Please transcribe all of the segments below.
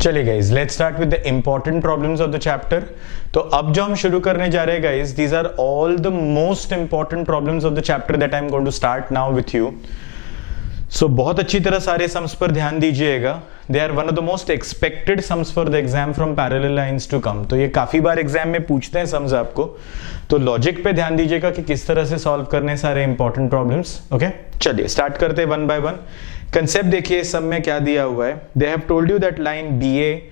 चलिए guys, let's start with the important problems of the chapter. तो अब जो हम शुरू करने जा रहे हैं guys, these are all the most important problems of the chapter that I am going to start now with you. So बहुत अच्छी तरह सारे सम्स पर ध्यान दीजिएगा। They are one of the most expected sums for the exam from parallel lines to come. तो ये काफी बार एग्जाम में पूछते हैं सम्स आपको, तो लॉजिक पे ध्यान दीजिएगा कि किस तरह से सॉल्व करने सारे इंपॉर्टेंट प्रॉब्लम्स। ओके, चलिए स्टार्ट करते हैं वन बाय वन। कंसेप्ट देखिए, सब में क्या दिया हुआ है। They have told you that line B A,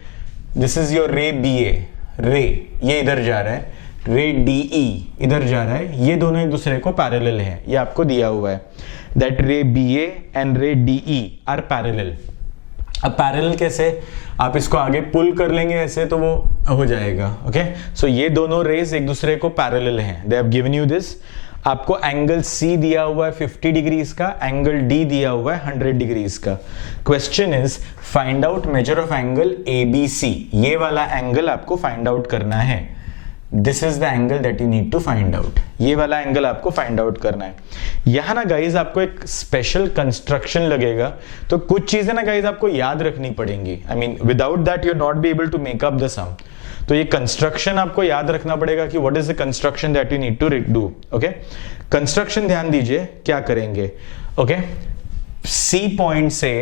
this is your ray B A, ray ये इधर जा रहा है, रे डी ई इधर जा रहा है, ये दोनों एक दूसरे को पैरेलल है, ये आपको दिया हुआ है दैट रे बी ए एंड रे डी ई आर पैरेलल। अब पैरेलल कैसे, आप इसको आगे पुल कर लेंगे ऐसे तो वो हो जाएगा। ओके, सो ये दोनों रेज एक दूसरे को पैरेलल हैं। They have given you this. आपको एंगल C दिया हुआ है 50 डिग्रीज का, एंगल D दिया हुआ है 100 डिग्रीज का। Question is find out measure of angle ABC। ये वाला एंगल आपको फाइंड आउट करना है। This is the angle that you need to find out. ये वाला एंगल आपको फाइंड आउट करना है। यहां ना गाइज आपको एक स्पेशल कंस्ट्रक्शन लगेगा, तो कुछ चीजें ना गाइज आपको याद रखनी पड़ेंगी। I mean without that you not be able to make up the sum. तो ये कंस्ट्रक्शन आपको याद रखना पड़ेगा कि what is the construction that you need to do. Okay, construction ध्यान दीजिए क्या करेंगे। ओके, सी पॉइंट से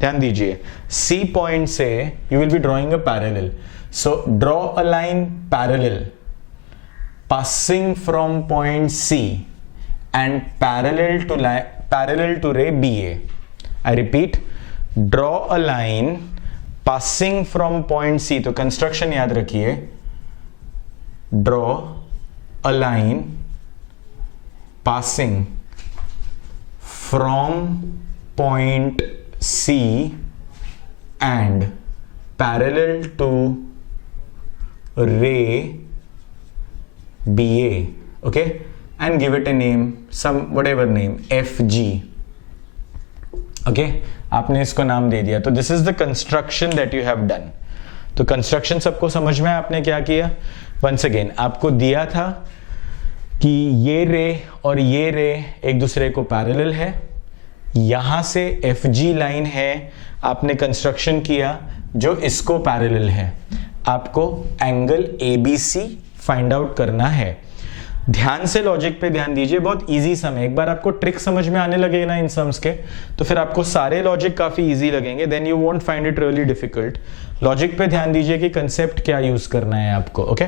ध्यान दीजिए, सी पॉइंट से you will be drawing a parallel. So draw a line parallel passing from point C and parallel to ray BA. I repeat, draw a line passing from point C. तो construction याद रखिए, draw a line passing from point C and parallel to ray BA, okay, and give it a name, some whatever name, FG. okay, आपने इसको नाम दे दिया। तो this is the construction that you have done। तो construction सबको समझ में, आपने क्या किया। once again आपको दिया था कि ये रे और ये रे एक दूसरे को पैरेलल है, यहां से FG लाइन है, आपने कंस्ट्रक्शन किया जो इसको पैरेलल है। आपको एंगल ABC फाइंड आउट करना है। ध्यान से लॉजिक पे ध्यान दीजिए, बहुत इजी सम है। एक बार आपको ट्रिक समझ में आने लगे ना इन सम्स के, तो फिर आपको सारे लॉजिक काफी इजी लगेंगे, then you won't find it really difficult. Logic पे ध्यान दीजिए कि कंसेप्ट क्या यूज करना है आपको। ओके,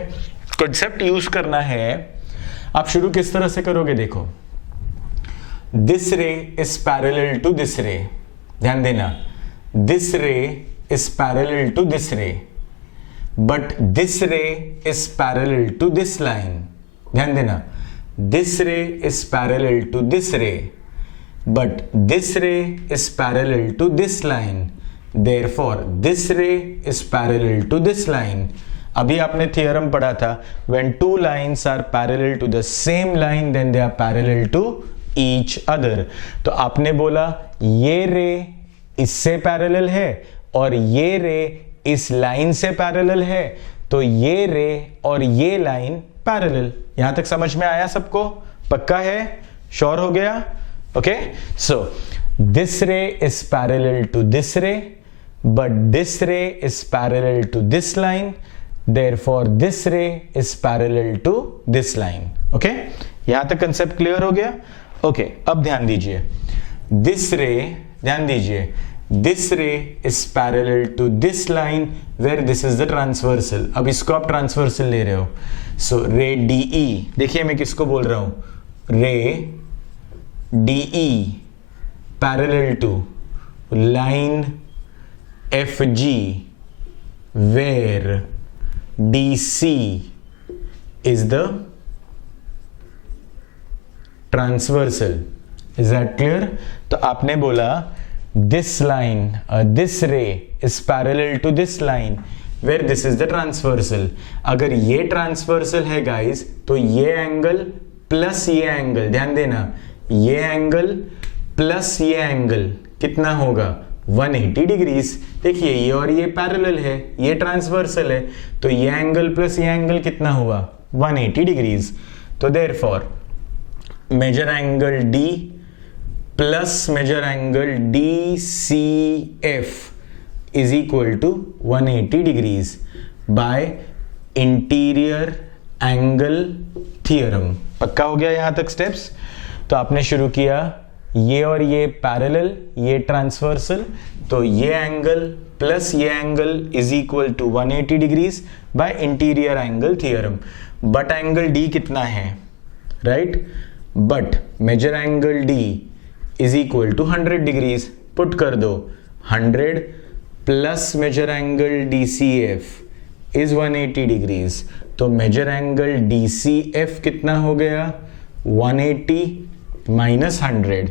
कंसेप्ट यूज करना है। आप शुरू किस तरह से करोगे, देखो, this ray is parallel to this रे, ध्यान देना, this ray is parallel to this रे, but this ray is parallel to this line। ध्यान देना, this ray is parallel to this ray, but this ray is parallel to this line, therefore this ray is parallel to this line। अभी आपने theorem पढ़ा था, when two lines are parallel to the same line then they are parallel to each other। तो आपने बोला ये रे इससे पैरेलल है और ये रे इस लाइन से पैरेलल है, तो ये रे और ये लाइन पैरेलल। यहां तक समझ में आया सबको, पक्का है, श्योर हो गया। Okay, so this ray is parallel to this ray, but this ray is parallel to this line, therefore this ray is parallel to this line. Okay, यहां तक कंसेप्ट क्लियर हो गया। ओके, अब ध्यान दीजिए, दिस रे, ध्यान दीजिए, this ray is parallel to this line where this is the transversal। अब इसको आप ट्रांसवर्सल ले रहे हो, so ray DE, देखिए मैं किसको बोल रहा हूं, ray DE parallel to line FG where DC is the transversal। is that clear? तो आपने बोला this line, this ray is parallel to this line where this is the transversal। अगर ये ट्रांसवर्सल है गाइस, तो ये एंगल प्लस ये angle, ध्यान देना, ये एंगल प्लस ये एंगल कितना होगा, 180 डिग्रीज। देखिए ये और ये पैरेलल है, ये ट्रांसवर्सल है, तो ये एंगल प्लस ये एंगल कितना हुआ, 180 डिग्रीज। तो therefore major angle D plus major angle DCF is equal to 180 degrees by interior angle theorem. पक्का हो गया यहां तक स्टेप्स? तो आपने शुरू किया ये और ये पैरेलल, ये ट्रांसवर्सल, तो ये एंगल प्लस ये angle is equal to 180 degrees by interior angle theorem. But angle D कितना है, right? But measure angle D is equal to 100 degrees. Put कर दो 100 plus major angle DCF is 180 degrees. तो measure angle DCF कितना हो गया? 180 minus 100,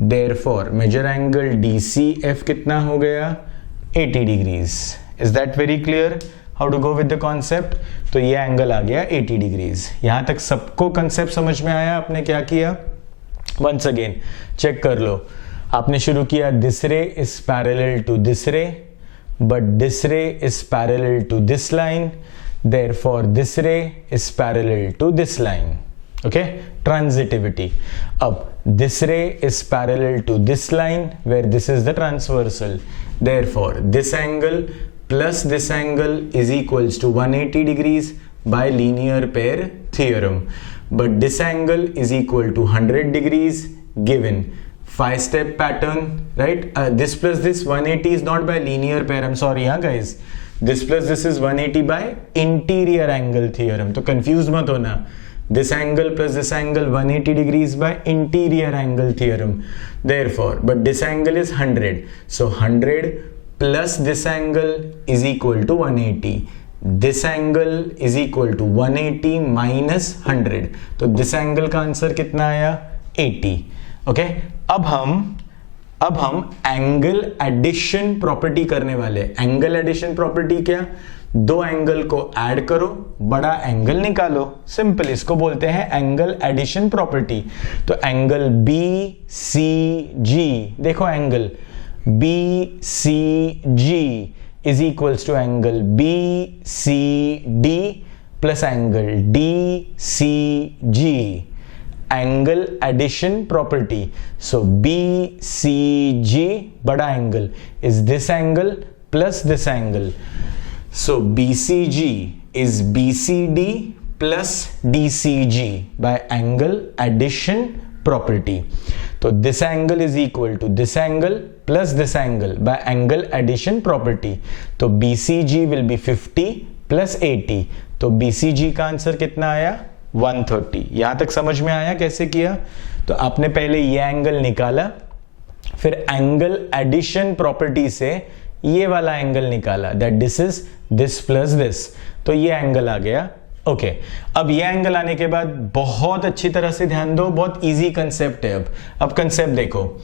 therefore major angle DCF कितना हो गया? 80 degrees. Is that very clear how to go with the concept? तो ये एंगल आ गया 80 डिग्रीज। यहां तक सबको कंसेप्ट समझ में आया? आपने क्या किया? वंस अगेन चेक कर लो। आपने शुरू किया this ray is parallel to this रे, but this ray is parallel to this line, therefore this ray is parallel to this line. Okay, transitivity. Ab this ray is parallel to this line where this is the transversal, therefore this angle plus this angle is equals to 180 degrees by linear pair theorem. But this angle is equal to 100 degrees given 5-step pattern, right? This plus this 180 is not by linear pair, I'm sorry guys, this plus this is 180 by interior angle theorem. तो confused मत होना, this angle plus this angle 180 degrees by interior angle theorem, therefore but this angle is 100, so 100 plus this angle is equal to 180, this angle is equal to 180 minus 100, तो this angle का answer कितना आया? 80. Okay, अब हम angle addition property करने वाले। Angle addition property क्या? दो एंगल को ऐड करो, बड़ा एंगल निकालो, सिंपल, इसको बोलते हैं एंगल एडिशन प्रॉपर्टी। तो एंगल BCG, देखो angle BCG is equals to angle BCD plus angle DCG, angle addition property. So BCG बड़ा angle is this angle plus this angle, so BCG is BCD plus DCG by angle addition property. तो this angle is equal to this angle plus this angle by angle addition property. तो BCG will be 50 plus 80, तो BCG का answer कितना आया? 130। यहां तक समझ में आया कैसे किया? तो आपने पहले ये एंगल निकाला, फिर एंगल एडिशन प्रॉपर्टी से ये वाला एंगल निकाला, that this is this plus this, तो ये एंगल आ गया। ओके, अब ये एंगल आने के बाद बहुत अच्छी तरह से ध्यान दो, बहुत इजी कंसेप्ट है। अब कंसेप्ट देखो,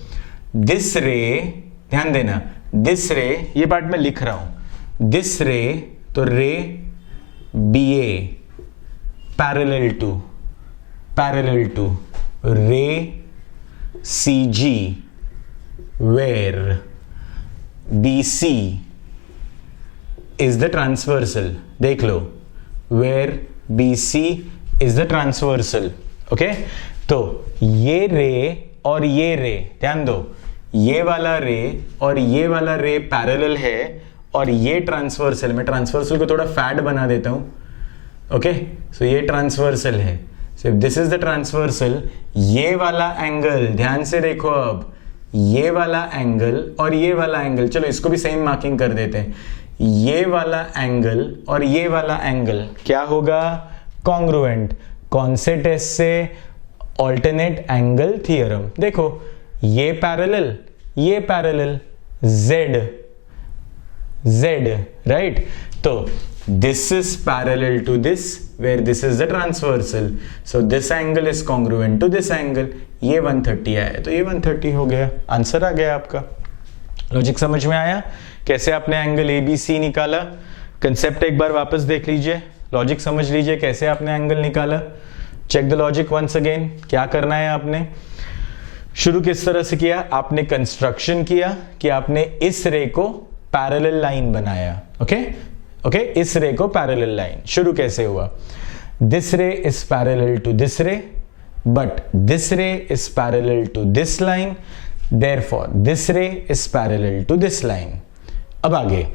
दिस रे, ध्यान देना, दिस रे, ये पार्ट मैं लिख रहा हूं, दिस रे, तो रे BA parallel to ray CG where BC is the transversal, देख लो, where BC is the transversal. Okay, तो ये रे और ये रे, ध्यान दो, ये वाला रे और ये वाला रे पैरेलल है और ये ट्रांसवर्सल, मैं ट्रांसवर्सल को थोड़ा फैट बना देता हूं। ओके, सो ये ट्रांसवर्सल है, so if this is the transversal, ये वाला एंगल, ध्यान से देखो, अब ये वाला एंगल और ये वाला एंगल, चलो इसको भी सेम मार्किंग कर देते हैं, ये वाला एंगल और ये वाला एंगल क्या होगा? कॉन्ग्रुएंट। कौन से टेस्ट से? Alternate angle theorem. देखो ये पैरेलल, ये पैरेलल, Z, राइट? तो this is parallel to this where this is the transversal, so this angle is congruent to this angle. ये 130 आया, तो ये 130 हो गया, आंसर आ गया आपका। लॉजिक समझ में आया कैसे आपने एंगल ABC निकाला? कंसेप्ट एक बार वापस देख लीजिए, लॉजिक समझ लीजिए कैसे आपने एंगल निकाला। Check the logic once again. क्या करना है आपने? शुरू किस तरह से किया? आपने कंस्ट्रक्शन किया कि आपने इस रे को पैरेलल लाइन बनाया। ओके, इस रे को पैरेलल लाइन। शुरू कैसे हुआ? This ray is parallel to this ray, but this ray is parallel to this line, therefore this ray is parallel to this line. अब आगे,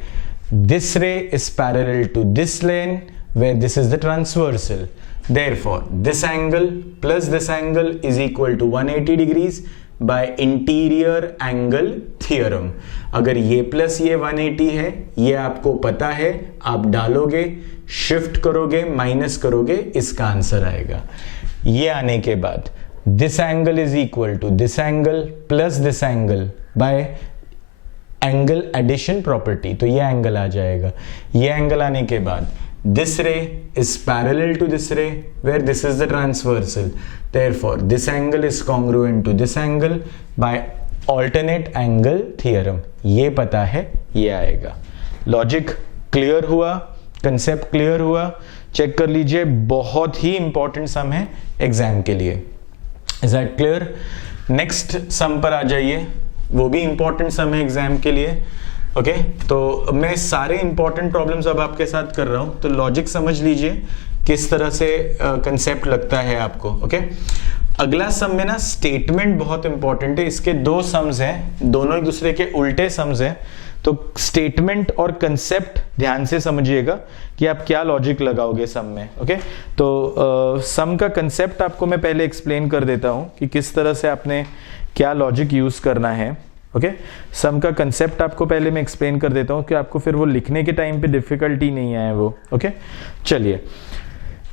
this ray is parallel to this lane where this is the transversal. Therefore, this angle plus this angle is equal to 180 degrees by interior angle theorem. अगर ये plus ये 180 है, ये आपको पता है, आप डालोगे, शिफ्ट करोगे, माइनस करोगे, इसका आंसर आएगा। ये आने के बाद this angle is equal to this angle plus this angle by angle addition property, तो ये एंगल आ जाएगा। ये एंगल आने के बाद this ray is parallel to this ray where this is the transversal, therefore this angle is congruent to this angle by alternate angle theorem. ये पता है, ये आएगा। लॉजिक क्लियर हुआ, कंसेप्ट क्लियर हुआ, चेक कर लीजिए, बहुत ही इंपॉर्टेंट सम है एग्जाम के लिए। Is that clear? Next sum पर आ जाइए, वो भी इंपॉर्टेंट सम है एग्जाम के लिए। ओके तो मैं सारे इंपॉर्टेंट प्रॉब्लम्स अब आपके साथ कर रहा हूं, तो लॉजिक समझ लीजिए किस तरह से कंसेप्ट लगता है आपको। ओके अगला सम में ना स्टेटमेंट बहुत इंपॉर्टेंट है, इसके दो सम्स हैं, दोनों एक दूसरे के उल्टे सम्स हैं, तो स्टेटमेंट और कंसेप्ट ध्यान से समझिएगा कि आप क्या लॉजिक लगाओगे सम में। ओके तो सम का कंसेप्ट आपको मैं पहले एक्सप्लेन कर देता हूं कि किस तरह से आपने क्या लॉजिक यूज करना है। ओके सम का कंसेप्ट आपको पहले मैं एक्सप्लेन कर देता हूं कि आपको फिर वो लिखने के टाइम पे डिफिकल्टी नहीं आए वो। ओके चलिए,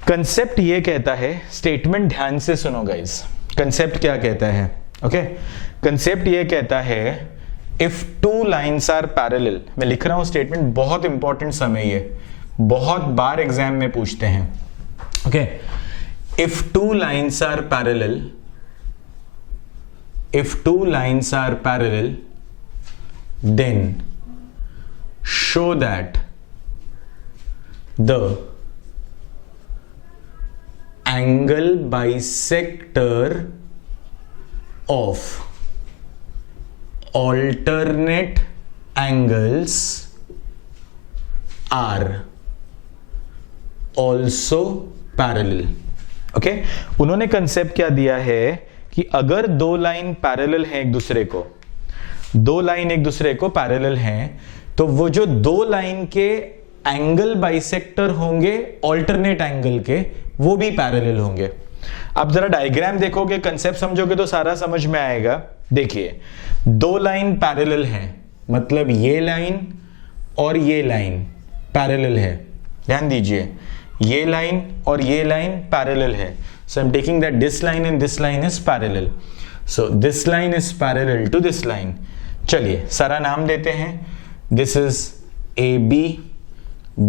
कंसेप्ट ये कहता है, स्टेटमेंट ध्यान से सुनो गाइस, कंसेप्ट क्या कहता है। ओके कंसेप्ट ये कहता है if two lines are parallel, मैं लिख रहा हूं स्टेटमेंट, बहुत इंपॉर्टेंट सम है ये, बहुत बार एग्जाम में पूछते हैं। Okay if two lines are parallel, if two lines are parallel, then show that the angle bisector of alternate angles are also parallel. Okay उन्होंने कंसेप्ट क्या दिया है कि अगर दो लाइन पैरेलल हैं एक दूसरे को, दो लाइन एक दूसरे को पैरेलल हैं, तो वो जो दो लाइन के एंगल बाइसेक्टर होंगे ऑल्टरनेट एंगल के, वो भी पैरेलल होंगे। आप जरा डायग्राम देखोगे, कंसेप्ट समझोगे तो सारा समझ में आएगा। देखिए दो लाइन पैरेलल हैं, मतलब ये लाइन और ये लाइन पैरेलल है, ध्यान दीजिए, ये लाइन और ये लाइन पैरेलल है। So I'm taking that this line and this line is parallel. So this line is parallel to this line. चलिए सारा नाम देते हैं, this is AB,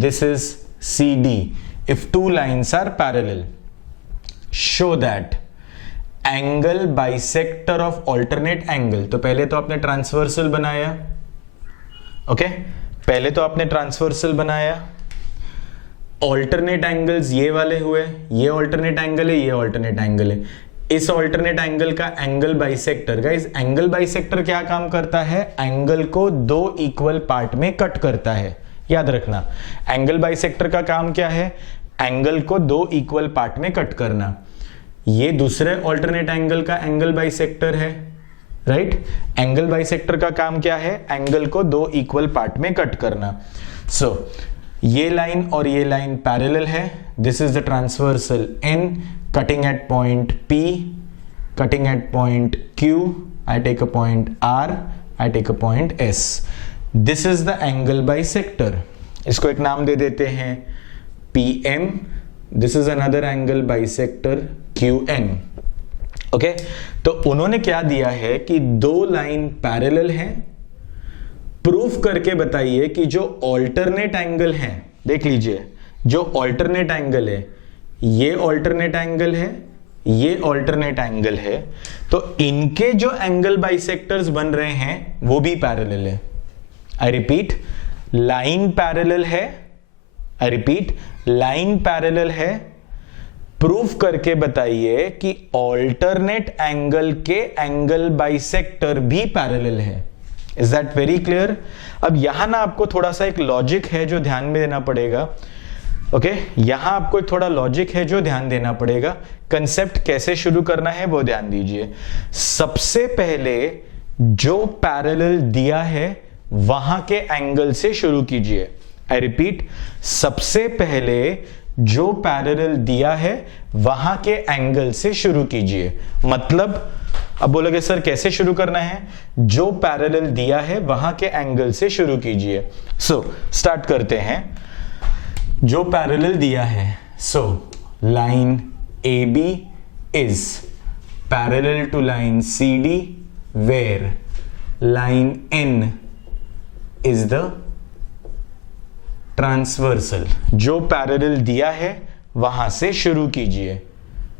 this is CD. If two lines are parallel, show that angle bisector of alternate angle. तो पहले तो आपने transversal बनाया, ओके पहले तो आपने ट्रांसवर्सल बनाया, ऑल्टरनेट एंगल्स ये वाले हुए, ये ऑल्टरनेट एंगल है, ये ऑल्टरनेट एंगल है, इस ऑल्टरनेट एंगल का angle bisector, guys angle bisector क्या काम करता है, एंगल को दो इक्वल पार्ट में कट करता है, याद रखना एंगल बाइसेक्टर का काम क्या है, एंगल को दो इक्वल पार्ट में कट करना। ये दूसरे ऑल्टरनेट एंगल का एंगल बाइसेक्टर है, राइट एंगल बाइसेक्टर का काम क्या है, एंगल को दो इक्वल पार्ट में कट करना। सो ये लाइन और ये लाइन पैरेलल है, this is the transversal N cutting at point P, cutting at point Q, I take a point R, I take a point S, this is the angle bisector, इसको एक नाम दे देते हैं PM, this is another angle bisector QN। Okay तो उन्होंने क्या दिया है कि दो लाइन पैरेलल हैं, प्रूफ करके बताइए कि जो ऑल्टरनेट एंगल है, देख लीजिए जो ऑल्टरनेट एंगल है, ये ऑल्टरनेट एंगल है, ये ऑल्टरनेट एंगल है, तो इनके जो एंगल बाइसेक्टर्स बन रहे हैं वो भी पैरेलल है। आई रिपीट लाइन पैरेलल है, आई रिपीट लाइन पैरेलल है, प्रूफ करके बताइए कि ऑल्टरनेट एंगल के एंगल बाइसेक्टर भी पैरेलल है। Is that very clear? अब यहां ना आपको थोड़ा सा एक लॉजिक है जो ध्यान में देना पड़ेगा। ओके यहां आपको थोड़ा लॉजिक है जो ध्यान देना पड़ेगा। कंसेप्ट कैसे शुरू करना है वो ध्यान दीजिए। सबसे पहले जो पैरेलल दिया है वहां के एंगल से शुरू कीजिए। आई रिपीट, सबसे पहले जो पैरेलल दिया है वहां के एंगल से शुरू कीजिए। मतलब अब बोलोगे सर कैसे शुरू करना है? जो पैरेलल दिया है वहां के एंगल से शुरू कीजिए। सो स्टार्ट करते हैं। जो पैरेलल दिया है, so line AB is parallel to line CD where line N is the transversal. जो पैरेलल दिया है वहां से शुरू कीजिए।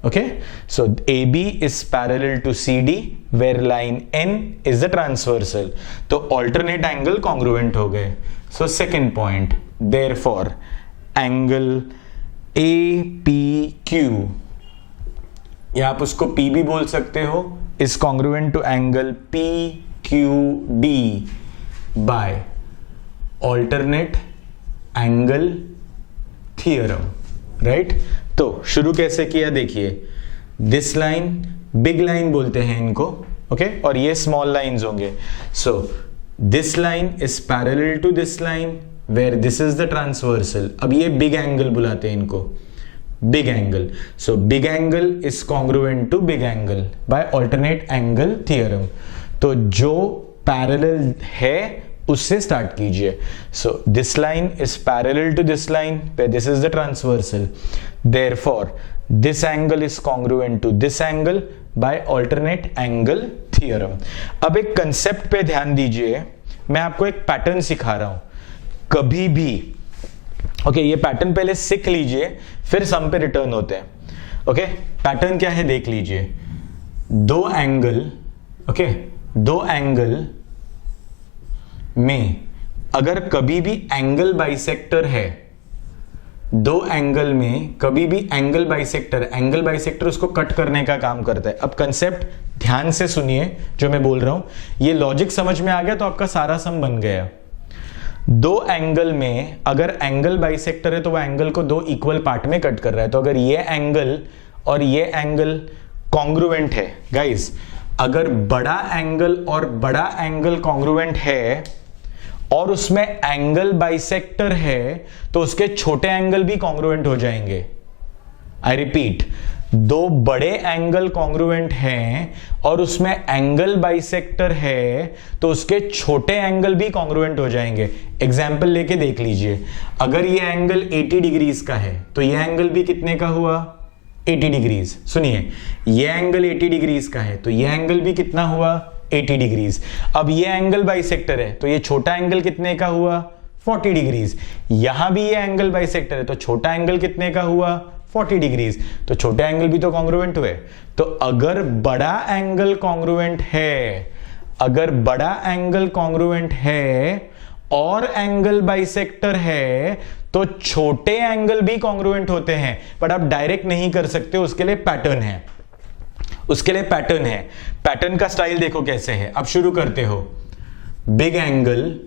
Okay, so AB is parallel to CD where line N is the transversal. तो ऑल्टरनेट एंगल कॉन्ग्रुएंट हो गए। So second point, therefore angle APQ, या आप उसको P भी बोल सकते हो, is congruent to angle PQD by alternate angle theorem. Right, तो शुरू कैसे किया देखिए। दिस लाइन, बिग लाइन बोलते हैं इनको, ओके, और ये स्मॉल लाइंस होंगे। So this line is parallel to this line where this is the transversal. अब ये बिग एंगल बुलाते हैं इनको, big angle. So big angle is congruent to big angle by alternate angle theorem. तो जो parallel है उससे स्टार्ट कीजिए। So this line is parallel to this line where this is the transversal, therefore this angle is congruent to this angle by alternate angle theorem. अब एक concept पे ध्यान दीजिए, मैं आपको एक पैटर्न सिखा रहा हूं। कभी भी ओके, ये पैटर्न पहले सीख लीजिए फिर सम पे रिटर्न होते हैं। ओके, पैटर्न क्या है देख लीजिए। दो एंगल, ओके, दो एंगल में अगर कभी भी एंगल बाइसेक्टर है, दो एंगल में कभी भी एंगल बाइसेक्टर उसको कट करने का काम करता है। अब कंसेप्ट ध्यान से सुनिए जो मैं बोल रहा हूं, ये लॉजिक समझ में आ गया तो आपका सारा सम बन गया। दो एंगल में अगर एंगल बाइसेक्टर है तो वह एंगल को दो इक्वल पार्ट में कट कर रहा है। तो अगर ये एंगल और ये एंगल कॉन्ग्रुएंट है गाइस, अगर बड़ा एंगल और बड़ा एंगल कॉन्ग्रुएंट है और उसमें एंगल बाइसेक्टर है तो उसके छोटे एंगल भी कॉन्ग्रुएंट हो जाएंगे। आई रिपीट, दो बड़े एंगल कॉन्ग्रुएंट हैं और उसमें एंगल बाइसेक्टर है तो उसके छोटे एंगल भी कॉन्ग्रुएंट हो जाएंगे। एग्जाम्पल लेके देख लीजिए, अगर ये एंगल 80 डिग्रीज का है तो ये एंगल भी कितने का हुआ? 80 डिग्रीज। सुनिए, ये एंगल 80 डिग्रीज का है तो ये एंगल भी कितना हुआ? 80 डिग्रीज। अब ये एंगल बाइसेक्टर है तो ये छोटा एंगल कितने का हुआ? 40 डिग्रीज। यहां भी ये एंगल बाइसेक्टर है तो छोटा एंगल कितने का हुआ? 40 डिग्रीज। तो छोटे एंगल भी तो कॉन्ग्रुएंट हुए। तो अगर बड़ा एंगल कॉन्ग्रुएंट है, अगर बड़ा एंगल कॉन्ग्रुएंट है और एंगल बाइसेक्टर है तो छोटे एंगल भी कॉन्ग्रुएंट होते हैं। बट आप डायरेक्ट नहीं कर सकते, उसके लिए पैटर्न है, उसके लिए पैटर्न है। पैटर्न का स्टाइल देखो कैसे है। अब शुरू करते हो, big angle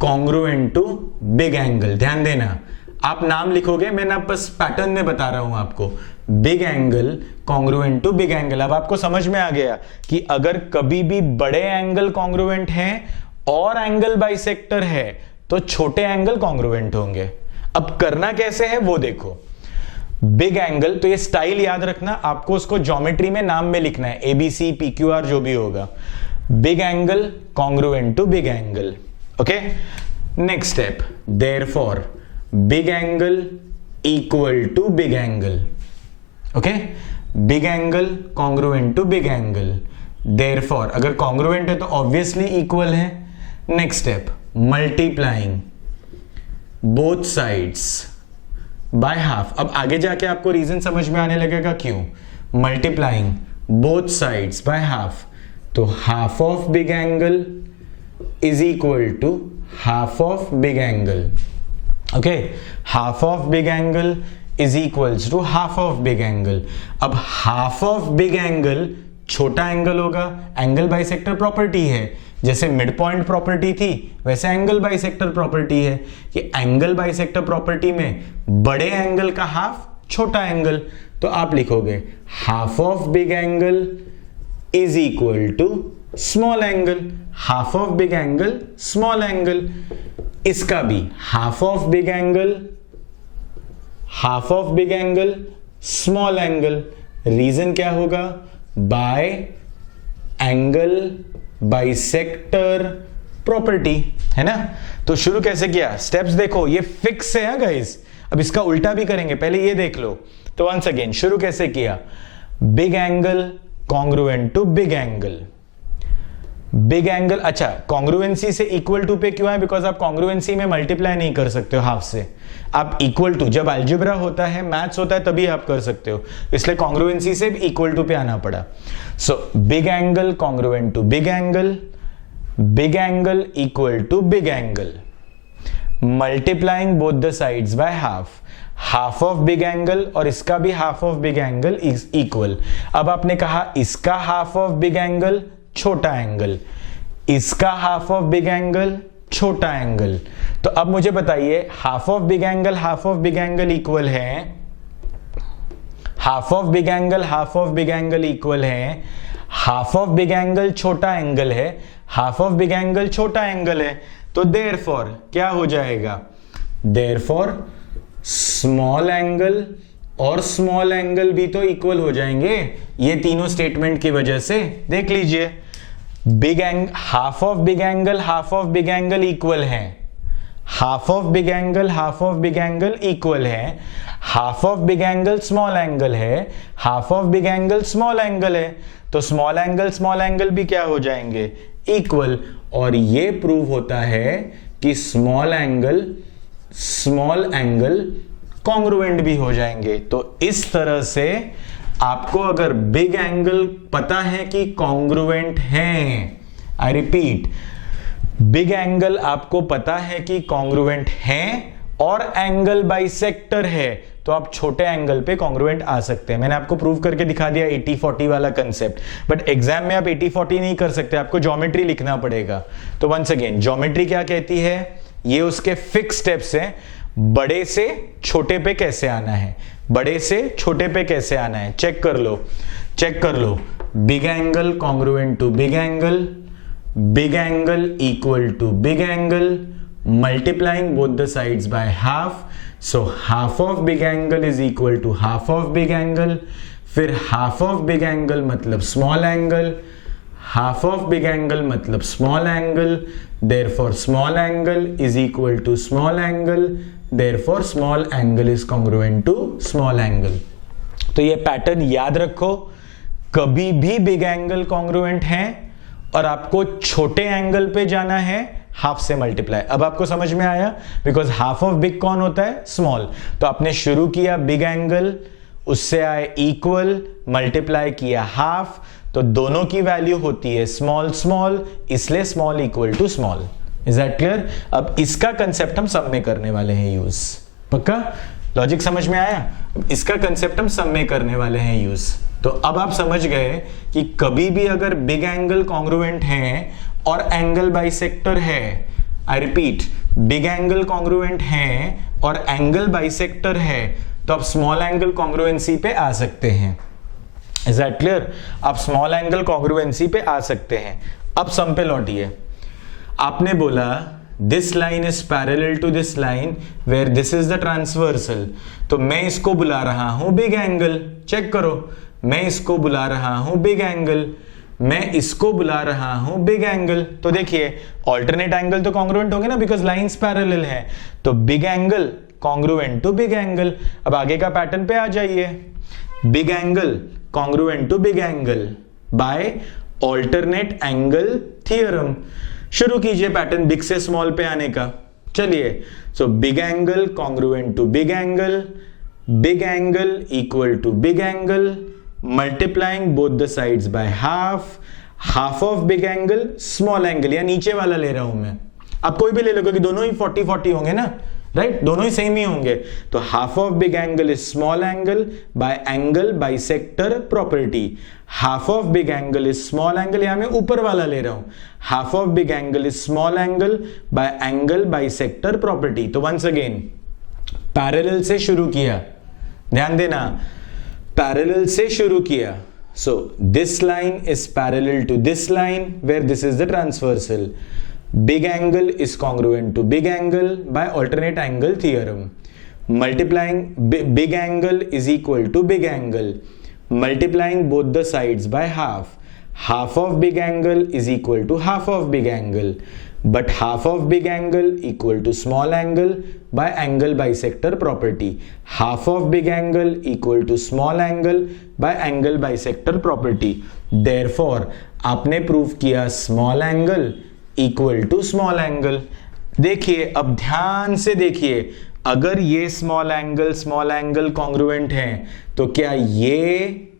congruent to big angle. ध्यान देना, आप नाम लिखोगे, मैं ना बस पैटर्न में बता रहा हूं आपको। Big angle congruent to big angle. अब आपको समझ में आ गया कि अगर कभी भी बड़े एंगल कॉन्ग्रुएंट हैं और एंगल बाइसेक्टर है तो छोटे एंगल कॉन्ग्रुएंट होंगे। अब करना कैसे है वो देखो। बिग एंगल, तो ये स्टाइल याद रखना, आपको उसको ज्योमेट्री में नाम में लिखना है, ABC PQR जो भी होगा। Big angle congruent to big angle. Okay, next step, therefore big angle equal to big angle. Okay, big angle congruent to big angle, therefore अगर कॉन्ग्रुएंट है तो ऑब्वियसली इक्वल है। Next step, multiplying both sides by half. अब आगे जाके आपको reason समझ में आने लगेगा क्यों। Multiplying both sides by half, तो half of big angle is equal to half of big angle. Okay, half of big angle is equals to half of big angle. अब हाफ ऑफ बिग एंगल छोटा angle होगा, angle bisector property है। जैसे mid point property थी वैसे angle bisector property है कि angle bisector property में बड़े एंगल का हाफ छोटा एंगल। तो आप लिखोगे half of big angle is equal to small angle, half of big angle small angle, इसका भी half of big angle, half of big angle small angle. Reason क्या होगा? बाय एंगल बाइसेक्टर प्रॉपर्टी, है ना। तो शुरू कैसे किया, स्टेप्स देखो, ये फिक्स है गाइस। अब इसका उल्टा भी करेंगे, पहले ये देख लो। तो वंस अगेन शुरू कैसे किया, big angle congruent to big angle, big angle. अच्छा, कॉन्ग्रुएंसी से इक्वल टू पे क्यों है? बिकॉज आप कॉन्ग्रुएंसी में मल्टीप्लाई नहीं कर सकते हो हाफ से, आप इक्वल टू, जब अलजेब्रा होता है, मैथ्स होता है, तभी आप कर सकते हो, इसलिए कॉन्ग्रुएंसी से इक्वल टू पे आना पड़ा। So big angle congruent to big angle, big angle equal to big angle, multiplying both the sides by half, half of big angle और इसका भी half of big angle is equal. अब आपने कहा इसका हाफ ऑफ बिग एंगल छोटा angle, इसका half of big angle छोटा एंगल। तो अब मुझे बताइए, half of big angle half of big angle equal है, half of big angle half of big angle equal है, हाफ ऑफ बिग एंगल छोटा एंगल है, हाफ ऑफ बिग एंगल छोटा एंगल है। तो देयरफॉर क्या हो जाएगा, देयरफॉर स्मॉल एंगल और स्मॉल एंगल भी तो इक्वल हो जाएंगे, ये तीनों स्टेटमेंट की वजह से। देख लीजिए, big angle, half of big angle half of big angle equal है, half of big angle half of big angle equal है, half of big angle small angle है, half of big angle small angle है। तो small angle भी क्या हो जाएंगे, equal. और ये प्रूव होता है कि स्मॉल एंगल कॉन्ग्रुएंट भी हो जाएंगे। तो इस तरह से आपको अगर बिग एंगल पता है कि कॉन्ग्रुएंट हैं, आई रिपीट, बिग एंगल आपको पता है कि कॉन्ग्रुएंट हैं और एंगल बाइसेक्टर है, तो आप छोटे एंगल पे कॉन्ग्रुएंट आ सकते हैं। मैंने आपको प्रूव करके दिखा दिया 80-40 वाला कंसेप्ट, बट एग्जाम में आप 80-40 नहीं कर सकते, आपको ज्योमेट्री लिखना पड़ेगा। तो वंस अगेन, ज्योमेट्री क्या कहती है, ये उसके फिक्स स्टेप्स हैं, बड़े से छोटे पे कैसे आना है, बड़े से छोटे पे कैसे आना है। चेक कर लो, चेक कर लो, big angle congruent to big angle, big angle equal to big angle, multiplying both the sides by half, so half of big angle is equal to half of big angle, फिर half of big angle मतलब small angle, half of big angle मतलब small angle, therefore small angle is equal to small angle, therefore small angle is congruent to small angle। तो ये pattern याद रखो, कभी भी big angle congruent है और आपको छोटे एंगल पे जाना है हाफ से मल्टीप्लाई। अब आपको समझ में आया, बिकॉज हाफ ऑफ बिग कौन होता है, स्मॉल। तो आपने शुरू किया बिग एंगल, उससे आए इक्वल, मल्टीप्लाई किया हाफ, तो दोनों की वैल्यू होती है स्मॉल स्मॉल, इसलिए small equal to small. Is that clear? अब इसका कंसेप्ट हम सब में करने वाले हैं यूज, पक्का लॉजिक समझ में आया? इसका कंसेप्ट हम सब में करने वाले हैं यूज। तो अब आप समझ गए कि कभी भी अगर बिग एंगल कॉन्ग्रुएंट है और एंगल बाइसेक्टर है, I repeat, big angle congruent है और एंगल बाइसेक्टर है, तो आप स्मॉल एंगल कॉन्ग्रुएंसी पे आ सकते हैं। Is that clear? आप स्मॉल एंगल कॉन्ग्रुएंसी पे आ सकते हैं। अब सम पे लौटिए, आपने बोला this line is parallel to this line where this is the transversal, तो मैं इसको बुला रहा हूं बिग एंगल। चेक करो, मैं इसको बुला रहा हूं बिग एंगल, मैं इसको बुला रहा हूं बिग एंगल। तो देखिए, ऑल्टरनेट एंगल तो कॉन्ग्रुएंट होंगे ना, बिकॉज लाइंस पैरेलल है, तो big angle congruent to big angle. अब आगे का पैटर्न पे आ जाइए, big angle congruent to big angle by alternate angle theorem. शुरू कीजिए पैटर्न बिग से स्मॉल पे आने का। चलिए, so big angle congruent to big angle, big angle equal to big angle, multiplying both the sides by half, half of big angle small angle, या नीचे वाला ले रहा हूं मैं, आप कोई भी ले लो क्योंकि दोनों ही 40-40 होंगे ना, राइट, दोनों ही सेम ही होंगे। तो half of big angle is small angle by angle bisector property, half of big angle is small angle, यहां मैं ऊपर वाला ले रहा हूं, half of big angle is small angle by angle bisector property. तो वंस अगेन, पैरेलल से शुरू किया, ध्यान देना, पैरेलल से शुरू किया, So this line is parallel to this line where this is the transversal. Big angle is congruent to big angle by alternate angle theorem. Multiplying big angle is equal to big angle. Multiplying both the sides by half. Half of big angle is equal to half of big angle. But half of big angle equal to small angle by angle bisector property. Half of big angle equal to small angle by angle bisector property. Therefore, आपने prove किया small angle equal to small angle. देखिए, अब ध्यान से देखिए, अगर ये small angle congruent है तो क्या ये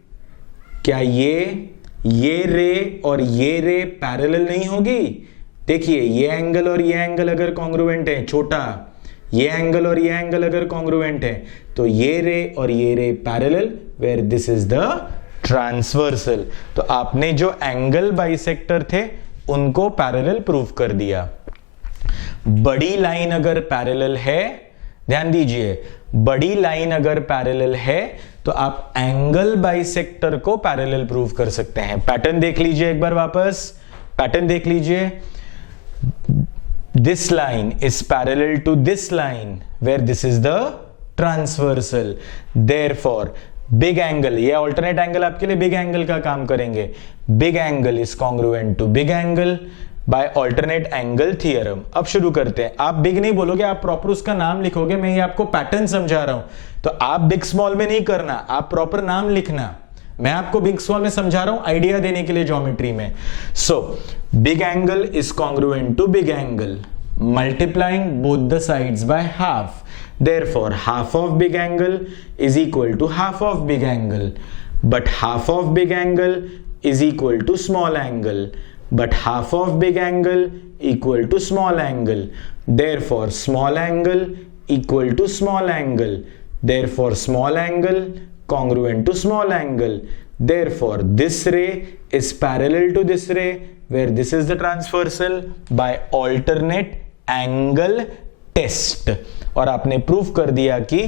रे और ये रे पैरेलल नहीं होगी? देखिए, ये एंगल और ये एंगल अगर कॉन्ग्रुएंट है, छोटा ये एंगल और ये एंगल अगर कॉन्ग्रुएंट है तो ये रे और ये ray parallel, where this is the transversal. तो आपने जो एंगल बाइसेक्टर थे उनको पैरेलल प्रूव कर दिया. बड़ी लाइन अगर पैरेलल है, ध्यान दीजिए, बड़ी लाइन अगर पैरेलल है तो आप एंगल बाइसेक्टर को पैरेलल प्रूव कर सकते हैं. पैटर्न देख लीजिए एक बार वापस, पैटर्न देख लीजिए. This line is parallel to this line where this is the transversal. Therefore big angle, ये अल्टरनेट एंगल आपके लिए बिग एंगल का काम करेंगे. Big angle is congruent to big angle by alternate angle theorem. अब शुरू करते हैं. आप बिग नहीं बोलोगे, आप प्रॉपर उसका नाम लिखोगे. मैं ये आपको पैटर्न समझा रहा हूं, तो आप बिग स्मॉल में नहीं करना, आप प्रॉपर नाम लिखना. मैं आपको बिग स्मॉल में समझा रहा हूं आइडिया देने के लिए ज्योमेट्री में. So big angle is congruent to big angle, multiplying both the sides by half. Therefore, half of big angle is equal to half of big angle, but half of big angle is equal to small angle, but half of big angle equal to small angle. Therefore, small angle equal to small angle. Therefore, small angle congruent to small angle. Therefore, this ray is parallel to this ray, where this is the transversal by alternate angle test. और आपने proof कर दिया कि